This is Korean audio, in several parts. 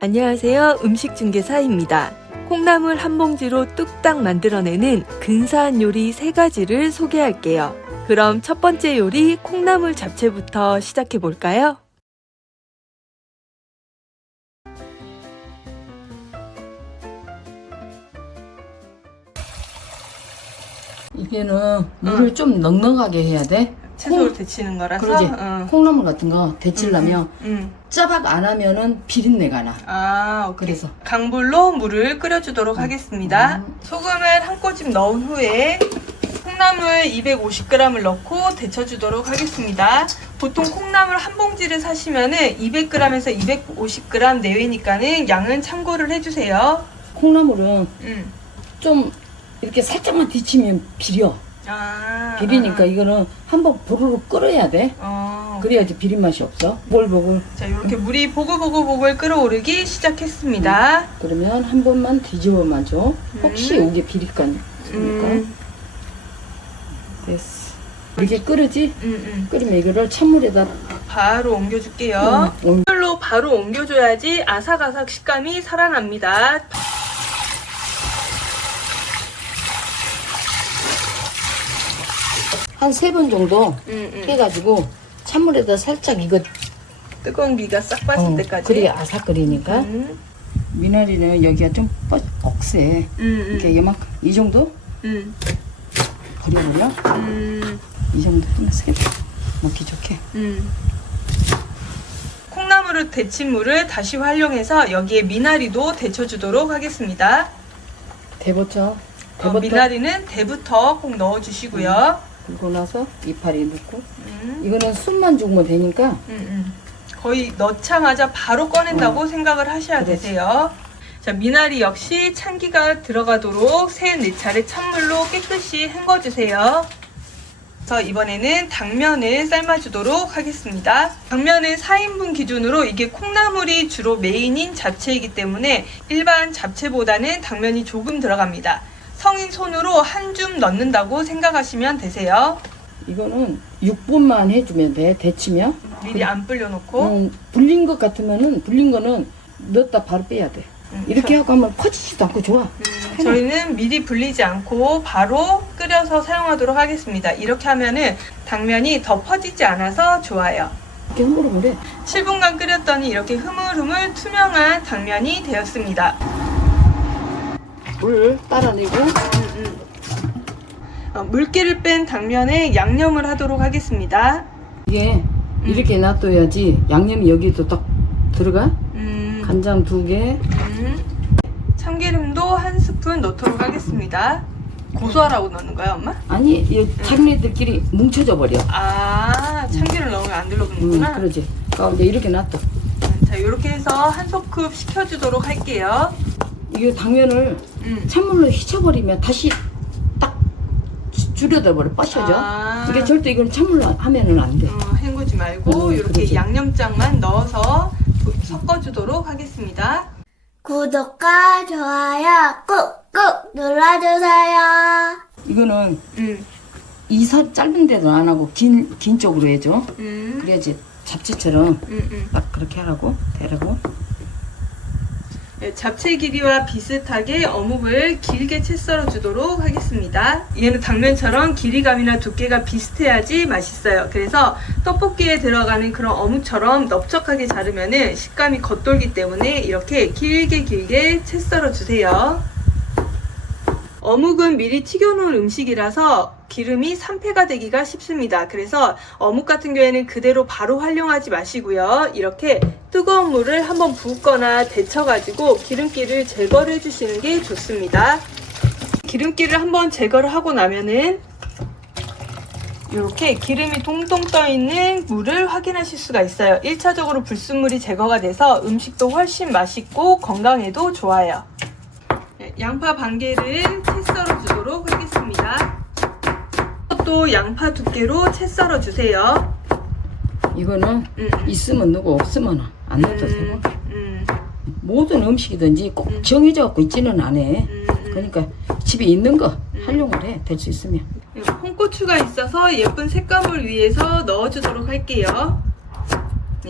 안녕하세요. 음식중개사입니다. 콩나물 한 봉지로 뚝딱 만들어내는 근사한 요리 3가지를 소개할게요. 그럼 첫 번째 요리 콩나물 잡채부터 시작해 볼까요? 이게는 물을 좀 넉넉하게 해야 돼. 채소를 데치는 거라서? 그러지. 콩나물 같은 거 데치려면 짜박 안 하면은 비린내가 나. 아, 오케이. 그래서 강불로 물을 끓여주도록 하겠습니다. 소금을 한 꼬집 넣은 후에 콩나물 250g을 넣고 데쳐주도록 하겠습니다. 보통 콩나물 한 봉지를 사시면은 200g에서 250g 내외니까는 양은 참고를 해주세요. 콩나물은 좀 이렇게 살짝만 데치면 비려. 비리니까 이거는 한번 보르륵 끓여야 돼. 그래야지 비린 맛이 없어. 보글보글. 자, 이렇게 물이 보글보글 끓어오르기 시작했습니다. 그러면 한 번만 뒤집어만 줘. 혹시 이게 비릴까? 됐어. 이렇게 끓이지? 끓이면 이거를 찬물에다 바로 옮겨줄게요. 물로 바로 옮겨줘야지 아삭아삭 식감이 살아납니다. 한 3번 정도 해가지고 찬물에다 살짝 이거 뜨거운 기가 싹 빠질 때까지. 그래야 아삭거리니까. 미나리는 여기가 좀 억세. 이렇게 요만큼 이 정도 버려보려. 이 정도 좀 세게 먹기 좋게. 콩나물을 데친 물을 다시 활용해서 여기에 미나리도 데쳐주도록 하겠습니다. 대부터 미나리는 대부터 꼭 넣어주시고요. 그리고 나서 이파리 넣고 이거는 숨만 죽으면 되니까 거의 넣자마자 바로 꺼낸다고 생각을 하셔야 그렇지. 되세요. 자, 미나리 역시 찬기가 들어가도록 3-4차례 찬물로 깨끗이 헹궈주세요. 그래서 이번에는 당면을 삶아주도록 하겠습니다. 당면은 4인분 기준으로 이게 콩나물이 주로 메인인 잡채이기 때문에 일반 잡채보다는 당면이 조금 들어갑니다. 성인 손으로 한 줌 넣는다고 생각하시면 되세요. 이거는 6분만 해주면 돼. 데치면 미리 안 불려놓고 불린 것 같으면은 불린 거는 넣었다 바로 빼야 돼. 이렇게 하고 하면 퍼지지도 않고 좋아. 저희는 미리 불리지 않고 바로 끓여서 사용하도록 하겠습니다. 이렇게 하면은 당면이 더 퍼지지 않아서 좋아요. 이렇게 흐물흐물 해. 7분간 끓였더니 이렇게 흐물흐물 투명한 당면이 되었습니다. 물 따라내고 물기를 뺀 당면에 양념을 하도록 하겠습니다. 이게 이렇게 놔둬야지 양념이 여기도 딱 들어가. 간장 2개, 참기름도 1스푼 넣도록 하겠습니다. 고소하라고 넣는 거야, 엄마? 아니 이 자기네들끼리 뭉쳐져 버려. 아, 참기름 넣으면 안 들러붙는구나. 그러지. 가운데 이렇게 놔둬. 자, 이렇게 해서 한 소급 식혀주도록 할게요. 이게 당면을 찬물로 휘쳐버리면 다시 딱 줄여져 버려. 빠셔져. 이게 절대 이건 찬물로 하면은 안 돼. 헹구지 말고 이렇게 그러지. 양념장만 넣어서 섞어주도록 하겠습니다. 구독과 좋아요 꾹꾹 눌러주세요. 이거는 이서 짧은 데도 안 하고 긴 쪽으로 해줘. 그래야지 잡채처럼 딱 그렇게 하라고 대라고. 네, 잡채 길이와 비슷하게 어묵을 길게 채 썰어 주도록 하겠습니다. 얘는 당면처럼 길이감이나 두께가 비슷해야지 맛있어요. 그래서 떡볶이에 들어가는 그런 어묵처럼 넓적하게 자르면 식감이 겉돌기 때문에 이렇게 길게 채 썰어 주세요. 어묵은 미리 튀겨놓은 음식이라서 기름이 산패가 되기가 쉽습니다. 그래서 어묵 같은 경우에는 그대로 바로 활용하지 마시고요. 이렇게 뜨거운 물을 한번 붓거나 데쳐가지고 기름기를 제거를 해주시는 게 좋습니다. 기름기를 한번 제거를 하고 나면은 이렇게 기름이 동동 떠있는 물을 확인하실 수가 있어요. 1차적으로 불순물이 제거가 돼서 음식도 훨씬 맛있고 건강에도 좋아요. 양파 반 개를 채 썰어 주도록 하겠습니다. 또 양파 두께로 채 썰어 주세요. 이거는 있으면 넣고 없으면 안 넣어도 되고. 모든 음식이든지 꼭 정해져 갖고 있지는 않아. 그러니까 집에 있는 거 활용을 해. 될 수 있으면. 홍고추가 있어서 예쁜 색감을 위해서 넣어주도록 할게요.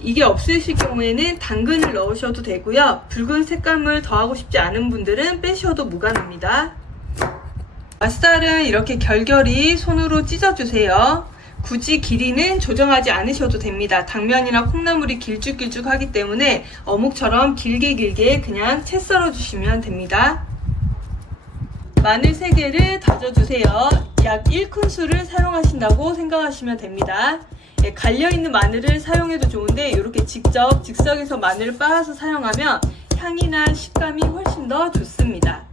이게 없으실 경우에는 당근을 넣으셔도 되고요. 붉은 색감을 더하고 싶지 않은 분들은 빼셔도 무관합니다. 맛살은 이렇게 결결이 손으로 찢어주세요. 굳이 길이는 조정하지 않으셔도 됩니다. 당면이나 콩나물이 길쭉길쭉하기 때문에 어묵처럼 길게 그냥 채 썰어주시면 됩니다. 마늘 3개를 다져주세요. 약 1큰술을 사용하신다고 생각하시면 됩니다. 갈려있는 마늘을 사용해도 좋은데 이렇게 직접 즉석에서 마늘을 빻아서 사용하면 향이나 식감이 훨씬 더 좋습니다.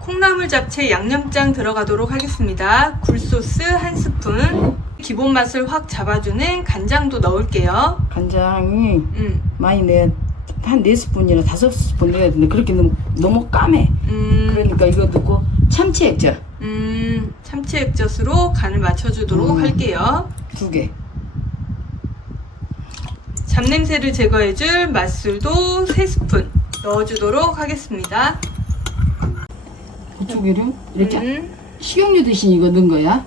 콩나물 잡채 양념장 들어가도록 하겠습니다. 굴소스 1스푼, 기본 맛을 확 잡아주는 간장도 넣을게요. 간장이 많이 한 4스푼이나 5스푼 넣어야 되는데 그렇게 너무 까매. 그러니까 이거 넣고 참치 액젓 참치 액젓으로 간을 맞춰주도록 할게요. 2개. 잡냄새를 제거해줄 맛술도 3스푼 넣어주도록 하겠습니다. 고추기름 이렇게 식용유 대신 이거 넣은 거야?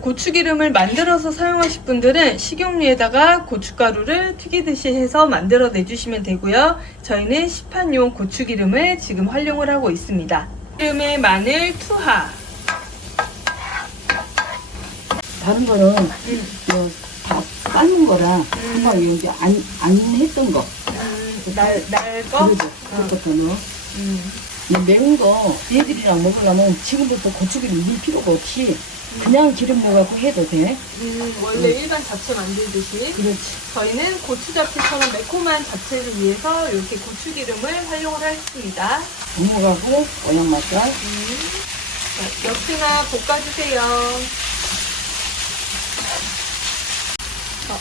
고추기름을 만들어서 사용하실 분들은 식용유에다가 고춧가루를 튀기듯이 해서 만들어 내주시면 되고요. 저희는 시판용 고추기름을 지금 활용을 하고 있습니다. 기름에 마늘 투하. 다른 거는 이거 다 삶은 거라 한번 여기 안 했던 거. 날 거? 그러죠. 그것도 넣어. 이 매운 거 애들이랑 먹으려면 지금부터 고추기름 넣을 필요가 없이 그냥 기름 넣어갖고 해도 돼. 원래 일반 잡채 만들듯이. 그렇지. 저희는 고추 잡채처럼 매콤한 잡채를 위해서 이렇게 고추기름을 활용을 했습니다. 어묵하고 어양맛살. 자, 역시나 볶아주세요.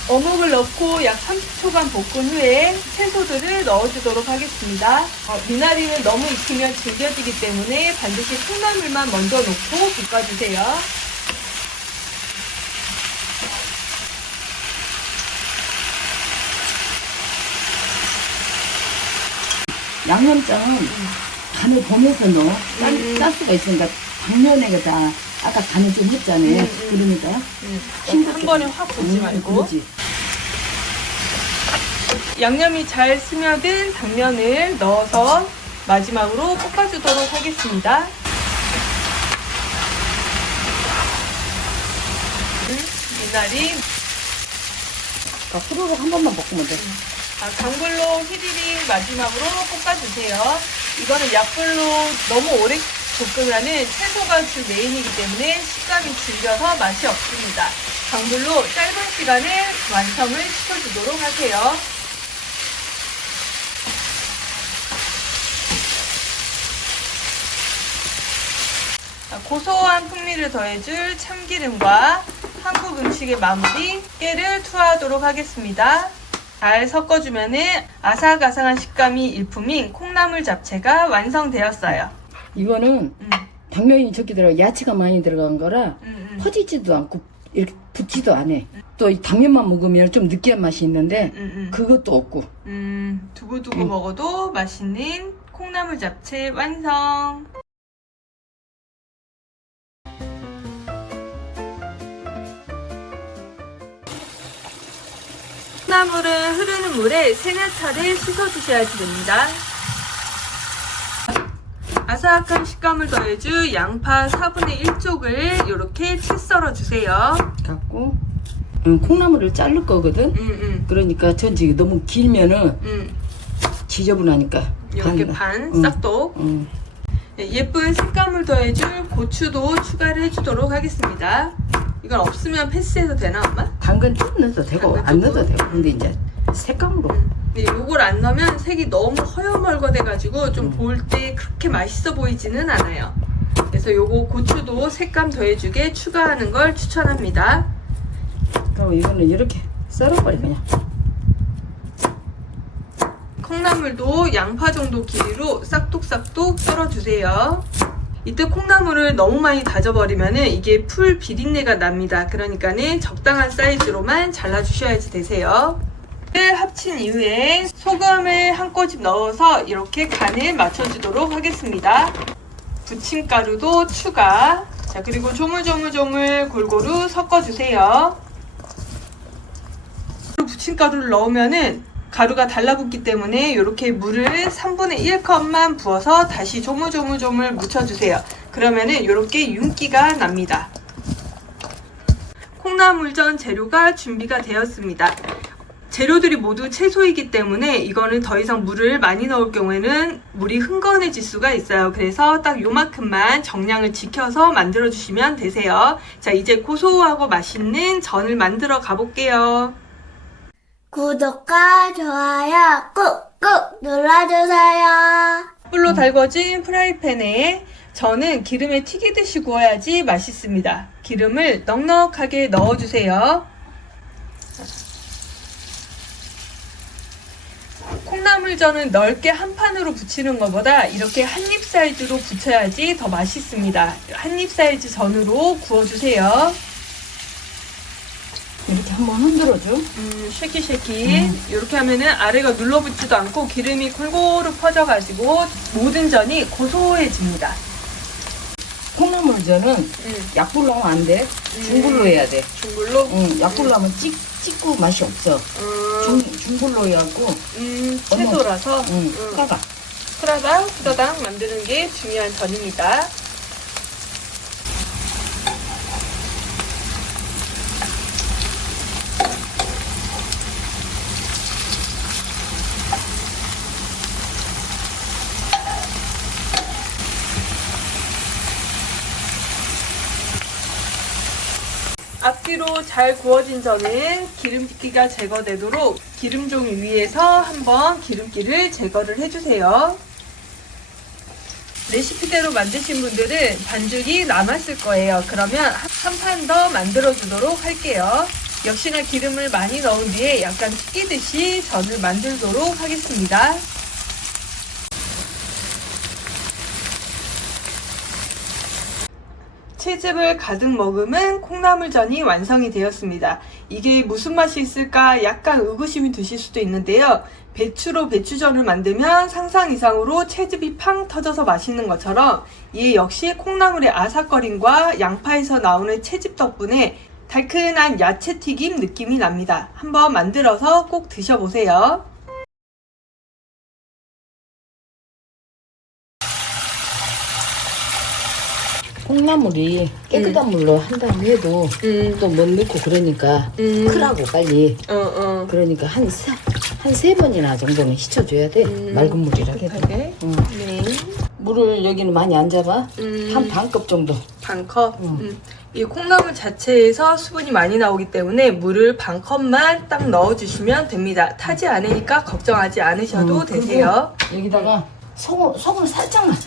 어묵을 넣고 약 30초간 볶은 후에 채소들을 넣어주도록 하겠습니다. 미나리는 너무 익히면 질겨지기 때문에 반드시 콩나물만 먼저 넣고 볶아주세요. 양념장은 간을 보면서 넣어. 가스가 있으니까 당면에다 아까 간을 좀 했잖아요. 그러니까 한 번에 확 볶지 말고. 그러지. 양념이 잘 스며든 당면을 넣어서 마지막으로 볶아주도록 하겠습니다. 미나리. 후루룩 한 번만 볶으면 돼. 강불로 휘리릭 마지막으로 볶아주세요. 이거는 약불로 너무 오래 볶으면은 채소가 주 메인이기 때문에 식감이 질겨서 맛이 없습니다. 강불로 짧은 시간에 완성을 시켜주도록 하세요. 고소한 풍미를 더해줄 참기름과 한국 음식의 마무리 깨를 투하하도록 하겠습니다. 잘 섞어주면은 아삭아삭한 식감이 일품인 콩나물 잡채가 완성되었어요. 이거는 당면이 적게 들어가 야채가 많이 들어간 거라 퍼지지도 않고 이렇게 붙지도 않아. 또 이 당면만 먹으면 좀 느끼한 맛이 있는데 그것도 없고. 두고두고 먹어도 맛있는 콩나물 잡채 완성. 콩나물은 흐르는 물에 3-4차례 씻어주셔야지 됩니다. 아삭한 식감을 더해줄 양파 4분의 1쪽을 이렇게 채 썰어주세요. 갖고 콩나물을 자를 거거든. 그러니까 전지 너무 길면은 지저분하니까 이렇게 반 싹둑. 예쁜 색감을 더해줄 고추도 추가를 해주도록 하겠습니다. 이건 없으면 패스해도 되나 엄마? 당근 좀 넣어도 되고 당근 안 넣어도 조금? 되고. 근데 이제 색감으로. 근데 요걸 안 넣으면 색이 너무 허여멀거돼가지고 좀 볼 때 그렇게 맛있어 보이지는 않아요. 그래서 요거 고추도 색감 더해주게 추가하는 걸 추천합니다. 그리고 이거는 이렇게 썰어버려 그냥. 콩나물도 양파 정도 길이로 싹둑싹둑 썰어주세요. 이때 콩나물을 너무 많이 다져버리면은 이게 풀 비린내가 납니다. 그러니까는 적당한 사이즈로만 잘라주셔야지 되세요. 를 합친 이후에 소금을 한 꼬집 넣어서 이렇게 간을 맞춰주도록 하겠습니다. 부침가루도 추가. 자, 그리고 조물조물 골고루 섞어주세요. 부침가루를 넣으면은 가루가 달라붙기 때문에 이렇게 물을 3분의 1컵만 부어서 다시 조물조물 묻혀주세요. 그러면은 이렇게 윤기가 납니다. 콩나물전 재료가 준비가 되었습니다. 재료들이 모두 채소이기 때문에 이거는 더 이상 물을 많이 넣을 경우에는 물이 흥건해질 수가 있어요. 그래서 딱 요만큼만 정량을 지켜서 만들어 주시면 되세요. 자, 이제 고소하고 맛있는 전을 만들어 가볼게요. 구독과 좋아요 꾹꾹 눌러주세요. 불로 달궈진 프라이팬에 전은 기름에 튀기듯이 구워야지 맛있습니다. 기름을 넉넉하게 넣어주세요. 콩나물전은 넓게 한 판으로 부치는 것보다 이렇게 한입 사이즈로 부쳐야지 더 맛있습니다. 한입 사이즈 전으로 구워주세요. 이렇게 한번 흔들어줘. 쉐키. 이렇게 하면은 아래가 눌러붙지도 않고 기름이 골고루 퍼져가지고 모든 전이 고소해집니다. 콩나물전은 약불로 하면 안 돼. 중불로 해야 돼. 중불로? 약불로 하면 찍고 맛이 없어. 중불로 해갖고. 채소라서 후다닥. 만드는 게 중요한 전입니다. 앞뒤로 잘 구워진 전은 기름기가 제거되도록 기름종이 위에서 한번 기름기를 제거를 해주세요. 레시피대로 만드신 분들은 반죽이 남았을 거예요. 그러면 한 판 더 만들어 주도록 할게요. 역시나 기름을 많이 넣은 뒤에 약간 튀기듯이 전을 만들도록 하겠습니다. 채즙을 가득 머금은 콩나물전이 완성이 되었습니다. 이게 무슨 맛이 있을까 약간 의구심이 드실 수도 있는데요. 배추로 배추전을 만들면 상상 이상으로 채즙이 팡 터져서 맛있는 것처럼 이 역시 콩나물의 아삭거림과 양파에서 나오는 채즙 덕분에 달큰한 야채튀김 느낌이 납니다. 한번 만들어서 꼭 드셔보세요. 콩나물이 깨끗한 물로 한 다음에 해도 또 못 넣고 그러니까 크라고 빨리. 그러니까 한 세 번이나 정도는 씻어줘야 돼. 맑은 물이라 해도. 네. 물을 여기는 많이 안 잡아. 한 반컵 정도. 반컵? 이 콩나물 자체에서 수분이 많이 나오기 때문에 물을 반컵만 딱 넣어주시면 됩니다. 타지 않으니까 걱정하지 않으셔도 되세요. 여기다가 소금 살짝만.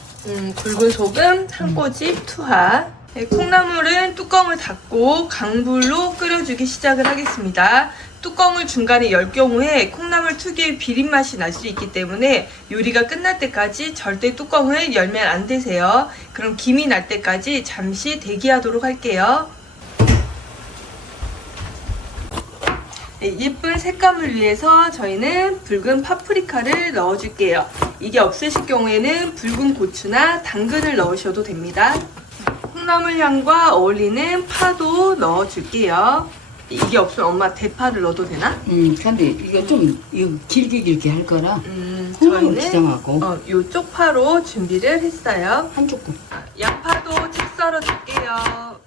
굵은 소금 한 꼬집 투하. 네, 콩나물은 뚜껑을 닫고 강불로 끓여주기 시작을 하겠습니다. 뚜껑을 중간에 열 경우에 콩나물 특유의 비린 맛이 날 수 있기 때문에 요리가 끝날 때까지 절대 뚜껑을 열면 안 되세요. 그럼 김이 날 때까지 잠시 대기하도록 할게요. 네, 예쁜 색감을 위해서 저희는 붉은 파프리카를 넣어줄게요. 이게 없으실 경우에는 붉은 고추나 당근을 넣으셔도 됩니다. 콩나물 향과 어울리는 파도 넣어줄게요. 이게 없으면 엄마 대파를 넣어도 되나? 근데 이거 좀 이거 길게 할 거라 저희는 지정하고 요쪽 파로 준비를 했어요. 한 조금. 양파도 채 썰어줄게요.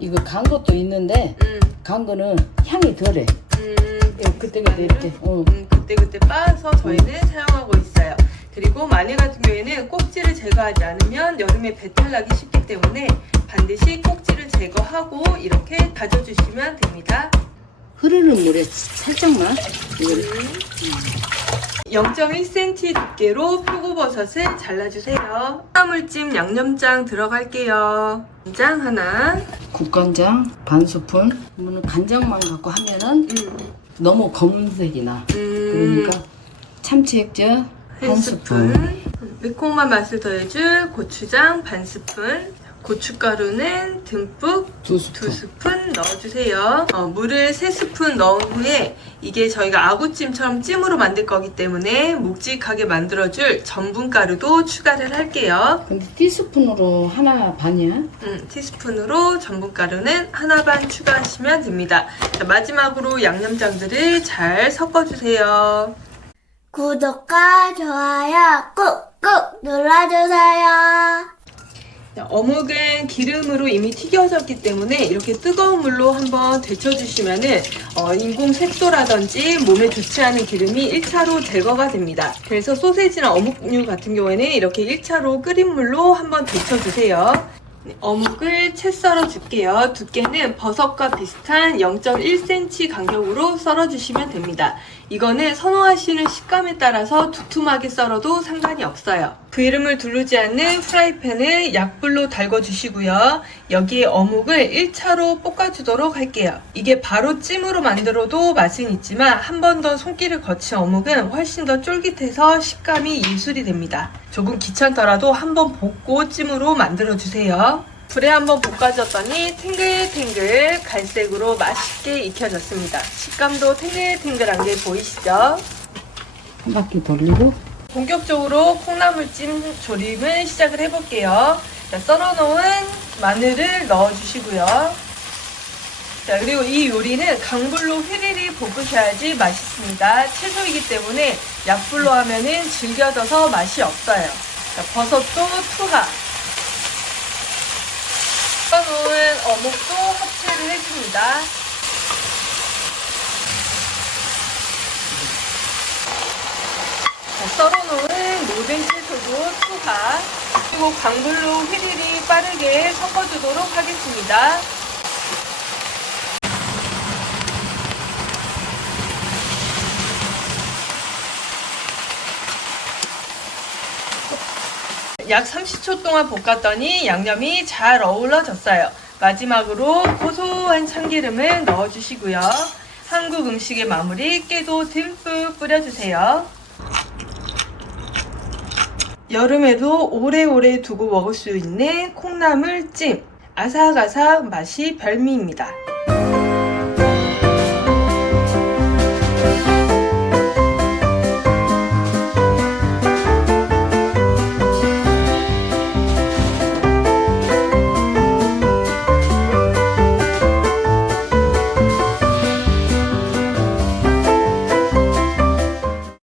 이거 간 것도 있는데 간 거는 향이 덜해. 그때그때 이렇게. 그때그때 빻아서 저희는 사용하고 있어요. 그리고 마늘 같은 경우에는 꼭지를 제거하지 않으면 여름에 배탈 나기 쉽기 때문에 반드시 꼭지를 제거하고 이렇게 다져주시면 됩니다. 흐르는 물에 살짝만. 0.1cm 두께로 표고버섯을 잘라주세요. 콩나물찜 양념장 들어갈게요. 간장 하나, 국간장 반 스푼. 그러면 간장만 갖고 하면은 너무 검은색이 나. 그러니까 참치 액젓 한 스푼. 매콤한 맛을 더해줄 고추장 반 스푼. 고춧가루는 듬뿍 두 2스푼 넣어주세요. 물을 3스푼 넣은 후에 이게 저희가 아구찜처럼 찜으로 만들 거기 때문에 묵직하게 만들어줄 전분가루도 추가를 할게요. 근데 티스푼으로 하나 반이야? 티스푼으로 전분가루는 하나 반 추가하시면 됩니다. 자, 마지막으로 양념장들을 잘 섞어주세요. 구독과 좋아요 꾹꾹 눌러주세요. 어묵은 기름으로 이미 튀겨졌기 때문에 이렇게 뜨거운 물로 한번 데쳐주시면은 인공 색소라든지 몸에 좋지 않은 기름이 1차로 제거가 됩니다. 그래서 소세지나 어묵류 같은 경우에는 이렇게 1차로 끓인 물로 한번 데쳐주세요. 어묵을 채 썰어 줄게요. 두께는 버섯과 비슷한 0.1cm 간격으로 썰어 주시면 됩니다. 이거는 선호하시는 식감에 따라서 두툼하게 썰어도 상관이 없어요. 기름을 두르지 않는 프라이팬을 약불로 달궈 주시고요. 여기에 어묵을 1차로 볶아주도록 할게요. 이게 바로 찜으로 만들어도 맛은 있지만 한 번 더 손길을 거친 어묵은 훨씬 더 쫄깃해서 식감이 예술이 됩니다. 조금 귀찮더라도 한번 볶고 찜으로 만들어 주세요. 불에 한번 볶아줬더니 탱글탱글 갈색으로 맛있게 익혀졌습니다. 식감도 탱글탱글한 게 보이시죠? 한 바퀴 돌리고 본격적으로 콩나물찜 조림을 시작을 해볼게요. 자, 썰어놓은 마늘을 넣어주시고요. 자, 그리고 이 요리는 강불로 휘리리 볶으셔야지 맛있습니다. 채소이기 때문에 약불로 하면은 질겨져서 맛이 없어요. 자, 버섯도 투하. 썰어놓은 어묵도 합체를 해줍니다. 자, 썰어놓은 모든 채소도 투하. 그리고 강불로 휘리리 빠르게 섞어주도록 하겠습니다. 약 30초 동안 볶았더니 양념이 잘 어우러졌어요. 마지막으로 고소한 참기름을 넣어주시고요. 한국 음식의 마무리 깨도 듬뿍 뿌려주세요. 여름에도 오래오래 두고 먹을 수 있는 콩나물찜. 아삭아삭 맛이 별미입니다.